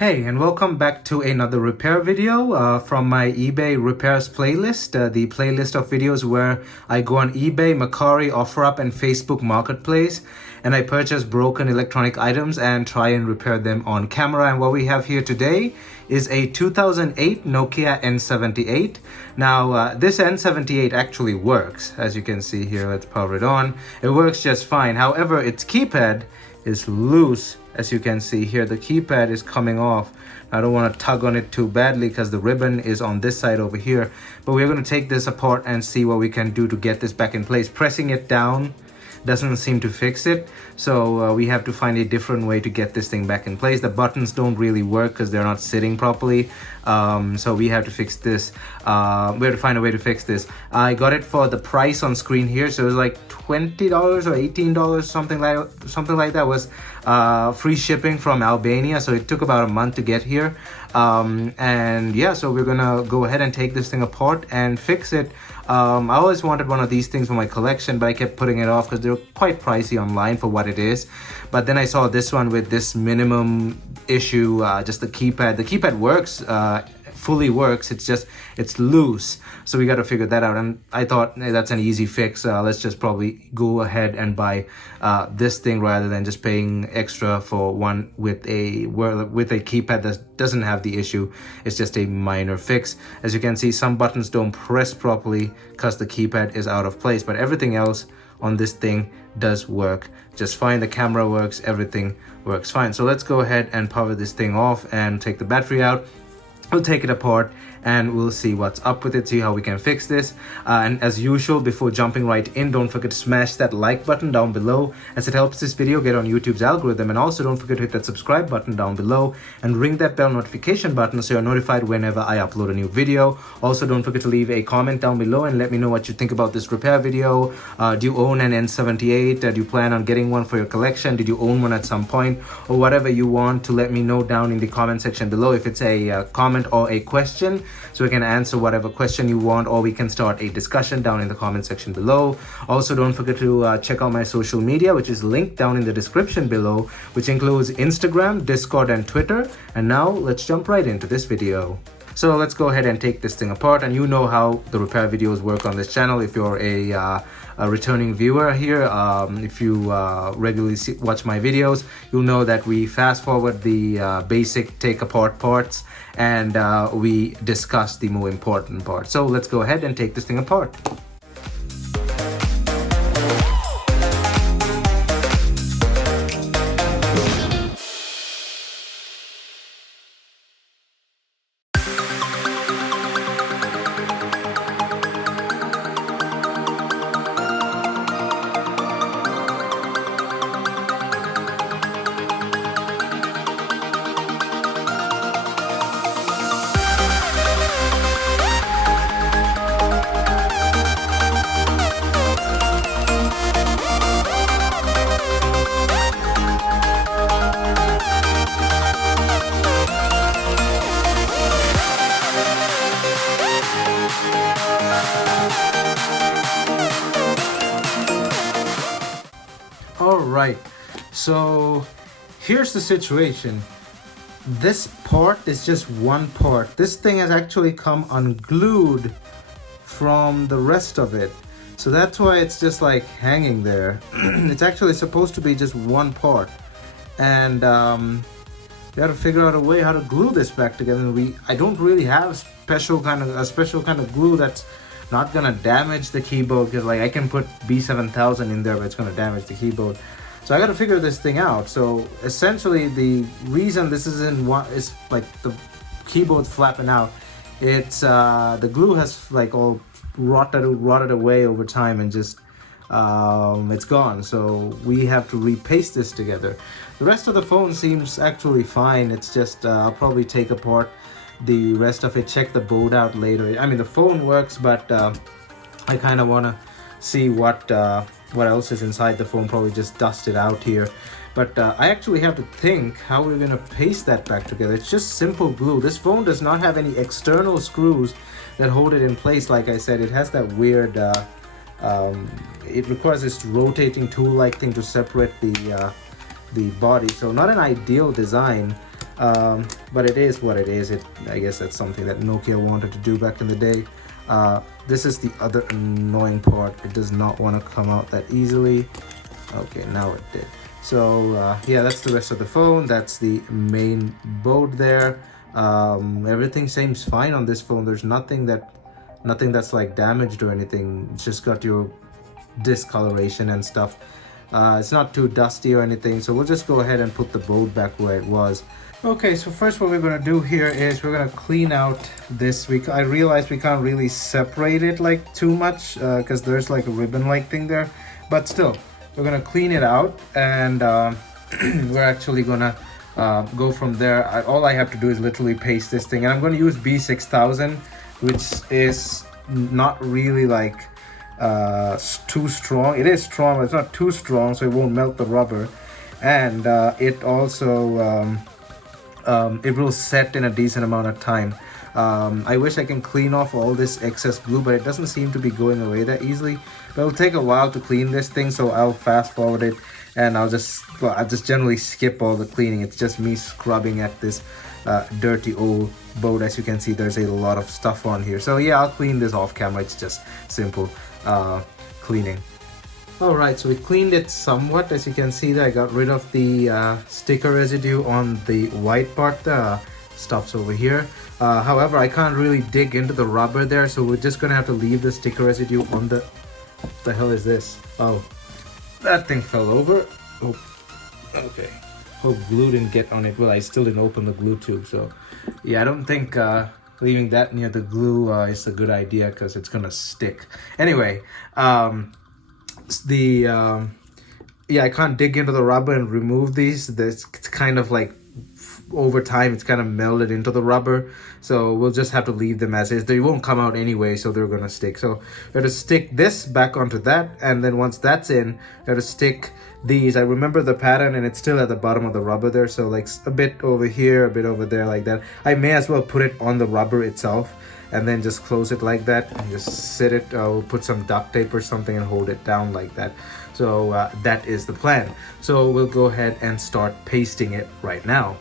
Hey, and welcome back to another repair video from my eBay repairs playlist, the playlist of videos where I go on eBay, Mercari, OfferUp, and Facebook Marketplace, and I purchase broken electronic items and try and repair them on camera. And what we have here today is a 2008 Nokia N78. Now, this N78 actually works. As you can see here, let's power it on. It works just fine. However, its keypad is loose. As you can see here, the keypad is coming off. I don't want to tug on it too badly because the ribbon is on this side over here. But we're going to take this apart and see what we can do to get this back in place. Pressing it down doesn't seem to fix it, so we have to find a different way to get this thing back in place. The buttons don't really work because they're not sitting properly, so we have to fix this. We have to find a way to fix this. I got it for the price on screen here, so it was like $20 or $18, something like that. Was free shipping from Albania, so it took about a month to get here. And yeah, so we're gonna go ahead and take this thing apart and fix it. I always wanted one of these things for my collection, but I kept putting it off because they're quite pricey online for what it is. But then I saw this one with this minimum issue, just the keypad. The keypad works, fully works, it's loose, so we got to figure that out. And I thought, hey, that's an easy fix. Let's just probably go ahead and buy this thing rather than just paying extra for one with a keypad that doesn't have the issue. It's just a minor fix. As you can see, some buttons don't press properly because the keypad is out of place, but everything else on this thing does work just fine. The camera works, everything works fine. So let's go ahead and power this thing off and take the battery out. We'll take it apart and we'll see what's up with it, see how we can fix this. And as usual, before jumping right in, don't forget to smash that like button down below, as it helps this video get on YouTube's algorithm. And also don't forget to hit that subscribe button down below and ring that bell notification button so you're notified whenever I upload a new video. Also, don't forget to leave a comment down below and let me know what you think about this repair video. Do you own an N78? Do you plan on getting one for your collection? Did you own one at some point? Or whatever you want to let me know down in the comment section below. If it's a comment or a question, so we can answer whatever question you want, or we can start a discussion down in the comment section below. Also, don't forget to check out my social media, which is linked down in the description below, which includes Instagram, Discord, and Twitter. And now let's jump right into this video. So let's go ahead and take this thing apart. And you know how the repair videos work on this channel if you're a returning viewer here. If you regularly watch my videos, you'll know that we fast forward the basic take apart parts and we discuss the more important part. So let's go ahead and take this thing apart. Alright, so here's the situation. This part is just one part. This thing has actually come unglued from the rest of it. So that's why it's just like hanging there. It's actually supposed to be just one part. And we got to figure out a way how to glue this back together. And I don't really have a special kind of glue that's not gonna damage the keyboard, because like I can put B7000 in there, but it's gonna damage the keyboard. So I gotta figure this thing out. So essentially the reason this isn't one is like the keyboard's flapping out. It's the glue has like all rotted away over time and just it's gone. So we have to repaste this together. The rest of the phone seems actually fine. It's just I'll probably take apart the rest of it, check the board out later. I mean, the phone works, but I kind of want to see what else is inside the phone. Probably just dust it out here. But I actually have to think how we're going to paste that back together. It's just simple glue. This phone does not have any external screws that hold it in place. Like I said, it has that weird it requires this rotating tool like thing to separate the body. So not an ideal design. but it is what it is. I guess that's something that Nokia wanted to do back in the day. This is the other annoying part. It does not want to come out that easily. Okay, now it did. So yeah, that's the rest of the phone. That's the main board there. Everything seems fine on this phone. There's nothing that's like damaged or anything. It's just got your discoloration and stuff. It's not too dusty or anything, so we'll just go ahead and put the board back where it was. Okay, so first what we're going to do here is we're going to clean out this. I realized we can't really separate it like too much because there's like a ribbon like thing there, but still we're going to clean it out, and we're actually going to go from there. All I have to do is literally paste this thing, and I'm going to use B6000, which is not really like too strong. It is strong, but it's not too strong, so it won't melt the rubber, and it also it will set in a decent amount of time. I wish I can clean off all this excess glue, but it doesn't seem to be going away that easily. But it'll take a while to clean this thing, so I'll fast forward it, and I'll just generally skip all the cleaning. It's just me scrubbing at this dirty old board. As you can see, there's a lot of stuff on here, so yeah, I'll clean this off camera. It's just simple cleaning. Alright, so we cleaned it somewhat. As you can see there, I got rid of the sticker residue on the white part. The stuff's over here. However, I can't really dig into the rubber there, so we're just gonna have to leave the sticker residue on the... What the hell is this? Oh, that thing fell over. Oh, okay. Hope glue didn't get on it. Well, I still didn't open the glue tube, so yeah, I don't think leaving that near the glue is a good idea because it's gonna stick. Anyway, yeah, I can't dig into the rubber and remove these. It's kind of like over time it's kind of melded into the rubber, so we'll just have to leave them as is. They won't come out anyway, so they're gonna stick. So we have to stick this back onto that, and then once that's in, we have to stick these. I remember the pattern, and it's still at the bottom of the rubber there, so like a bit over here, a bit over there, like that. I may as well put it on the rubber itself and then just close it like that and just sit it. We'll put some duct tape or something and hold it down like that. So that is the plan. So we'll go ahead and start pasting it right now.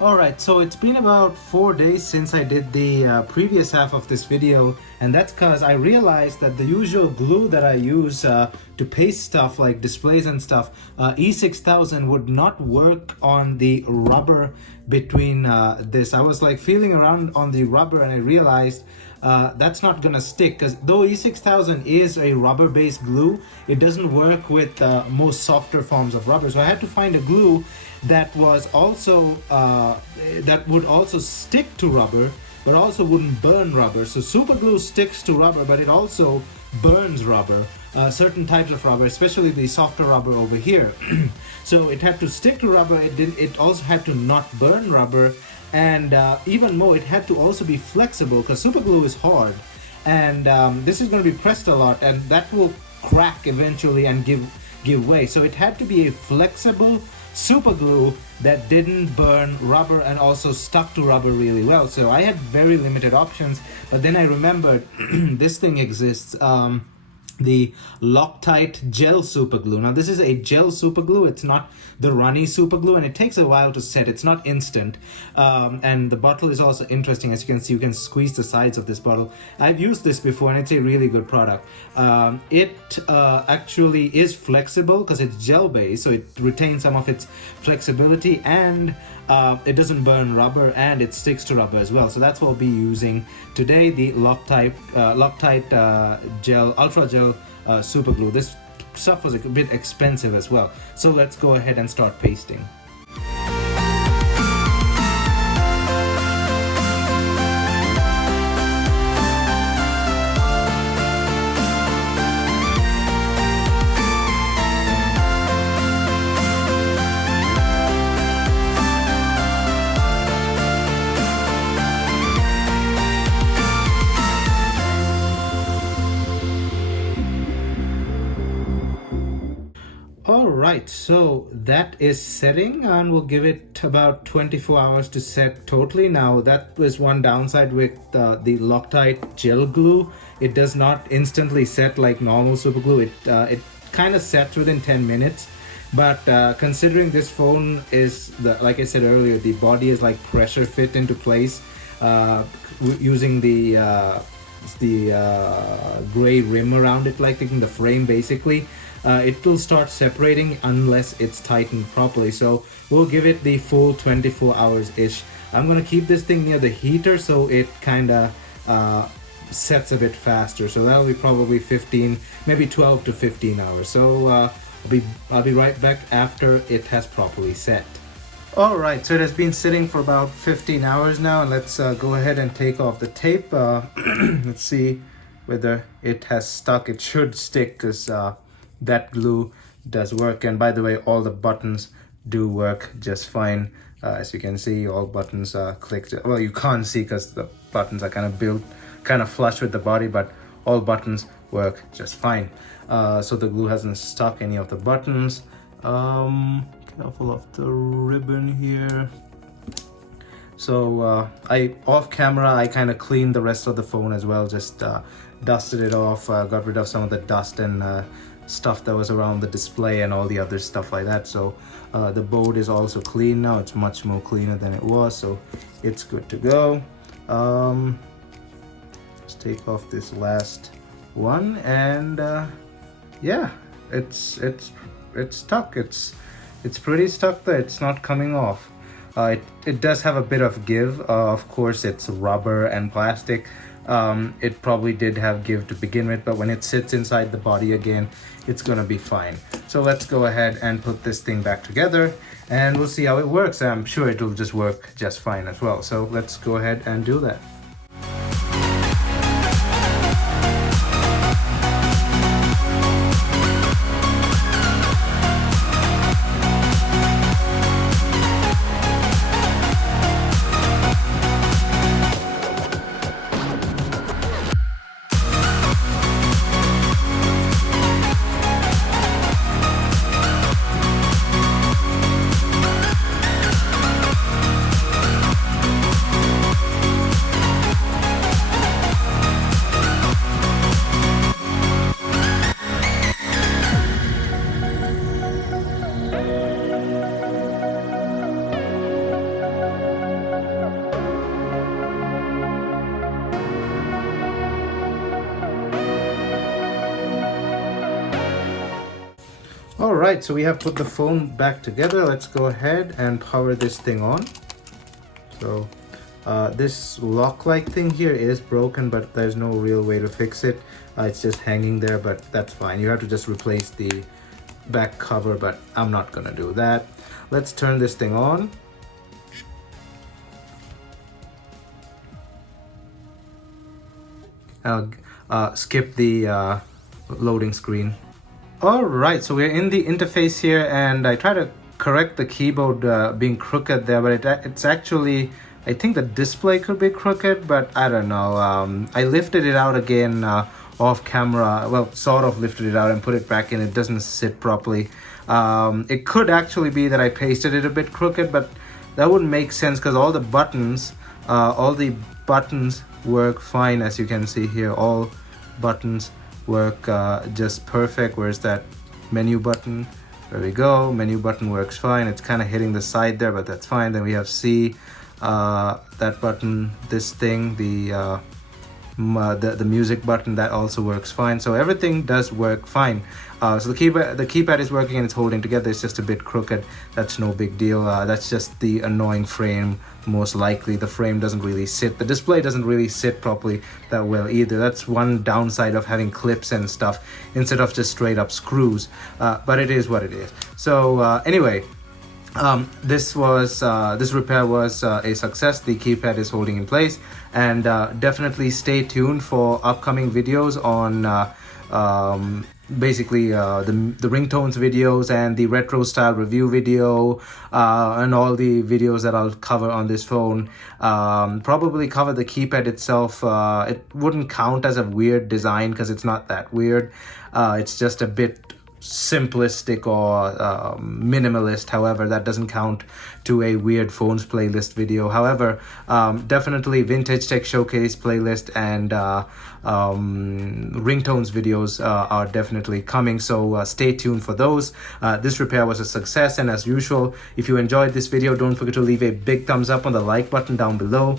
Alright, so it's been about 4 days since I did the previous half of this video, and that's because I realized that the usual glue that I use to paste stuff like displays and stuff, E6000 would not work on the rubber between this. I was like feeling around on the rubber, and I realized that's not gonna stick, because though E6000 is a rubber based glue, it doesn't work with most softer forms of rubber. So I had to find a glue that was also that would also stick to rubber but also wouldn't burn rubber. So super glue sticks to rubber, but it also burns rubber, certain types of rubber, especially the softer rubber over here. So it had to stick to rubber. It also had to not burn rubber, and even more, it had to also be flexible, because super glue is hard, and this is going to be pressed a lot, and that will crack eventually and give way. So it had to be a flexible super glue that didn't burn rubber and also stuck to rubber really well. So I had very limited options, but then I remembered this thing exists, the Loctite gel super glue. Now this is a gel super glue, it's not the runny super glue, and it takes a while to set. It's not instant, and the bottle is also interesting. As you can see, you can squeeze the sides of this bottle. I've used this before, and it's a really good product. It actually is flexible because it's gel based, so it retains some of its flexibility, and it doesn't burn rubber, and it sticks to rubber as well. So that's what we'll be using today, the Loctite gel, ultra gel super glue. This stuff was a bit expensive as well, so let's go ahead and start pasting. Alright, so that is setting, and we'll give it about 24 hours to set totally. Now that was one downside with the Loctite gel glue. It does not instantly set like normal super glue. It kind of sets within 10 minutes, But considering this phone is, like I said earlier, the body is like pressure fit into place using the gray rim around it, like taking the frame basically. It will start separating unless it's tightened properly. So we'll give it the full 24 hours ish. I'm gonna keep this thing near the heater so it kind of sets a bit faster. So that'll be probably 15, maybe 12 to 15 hours. So I'll be right back after it has properly set. Alright, so it has been sitting for about 15 hours now, and let's go ahead and take off the tape. Let's see whether it has stuck. It should stick because that glue does work. And by the way, all the buttons do work just fine. As you can see, all buttons are clicked. Well, you can't see because the buttons are kind of flush with the body, but all buttons work just fine. So the glue hasn't stuck any of the buttons. Careful of the ribbon here. So off camera I kind of cleaned the rest of the phone as well, just dusted it off, got rid of some of the dust and stuff that was around the display and all the other stuff like that. So the board is also clean now. It's much more cleaner than it was, so it's good to go. Let's take off this last one, and yeah, it's stuck. It's pretty stuck there. It's not coming off. It does have a bit of give. Of course, it's rubber and plastic. It probably did have give to begin with, but when it sits inside the body again, it's gonna be fine. So let's go ahead and put this thing back together, and we'll see how it works. I'm sure it'll just work just fine as well. So let's go ahead and do that. Alright, so we have put the phone back together. Let's go ahead and power this thing on. So this lock-like thing here is broken, but there's no real way to fix it. It's just hanging there, but that's fine. You have to just replace the back cover, but I'm not gonna do that. Let's turn this thing on. I'll skip the loading screen. Alright, so we're in the interface here, and I try to correct the keyboard being crooked there, but it's actually, I think the display could be crooked, but I don't know. I lifted it out again off camera, well, sort of lifted it out and put it back in. It doesn't sit properly. It could actually be that I pasted it a bit crooked, but that wouldn't make sense because all the buttons work fine. As you can see here, all buttons work just perfect. Where's that menu button? There we go. Menu button works fine. It's kind of hitting the side there, but that's fine. Then we have C, that button, this thing, the music button, that also works fine. So everything does work fine. So the keypad is working and it's holding together. It's just a bit crooked. That's no big deal. That's just the annoying frame. Most likely the frame doesn't really sit. The display doesn't really sit properly that well either. That's one downside of having clips and stuff instead of just straight up screws. But it is what it is. So anyway, this repair was a success. The keypad is holding in place, and definitely stay tuned for upcoming videos on basically the ringtones videos and the retro style review video and all the videos that I'll cover on this phone. Probably cover the keypad itself. It wouldn't count as a weird design because it's not that weird. It's just a bit simplistic or minimalist. However, that doesn't count to a weird phones playlist video. However, definitely vintage tech showcase playlist and ringtones videos are definitely coming, so stay tuned for those. This repair was a success, and as usual, if you enjoyed this video, don't forget to leave a big thumbs up on the like button down below.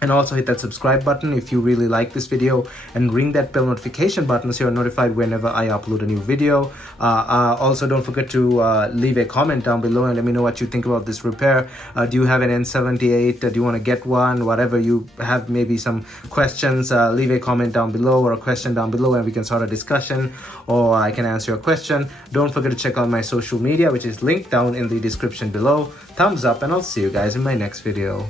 And also hit that subscribe button if you really like this video, and ring that bell notification button so you're notified whenever I upload a new video. Also, don't forget to leave a comment down below and let me know what you think about this repair. Do you have an N78? Do you want to get one? Whatever you have, maybe some questions, leave a comment down below or a question down below and we can start a discussion, or I can answer your question. Don't forget to check out my social media, which is linked down in the description below. Thumbs up, and I'll see you guys in my next video.